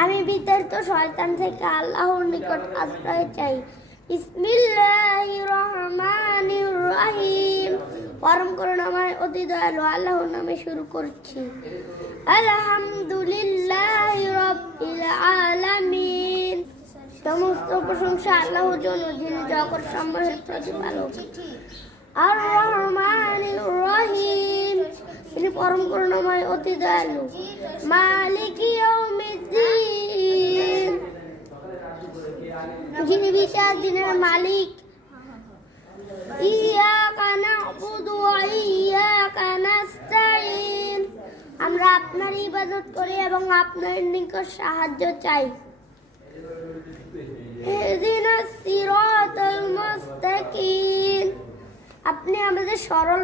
আমি বিতাড়িত শয়তান থেকে আল্লাহর নিকট আশ্রয় চাই। বিসমিল্লাহির রহমানির রহিম। পরম করুণাময় অতি দয়ালু আল্লাহর নামে শুরু করছি। আলহামদুলিল্লাহি রাব্বিল আলামিন। সমস্ত প্রশংসা আল্লাহর জন্য, যিনি জগৎ সমূহের প্রতিপালক। আর রহমানির রহিম, তিনি পরম করুণাময় অতি দয়ালু। মালিকি ইয়াউমিদ্দিন, যিনি বিচার দিনের মালিক। ইয়াকা না'বুদু ওয়া ইয়াকা নাস্তাঈন, আমরা আপনার ইবাদত করি এবং আপনার নিকট সাহায্য চাই। ইহদিনাস সিরাতাল মুস্তাকিম, আপনি আমাদের সরল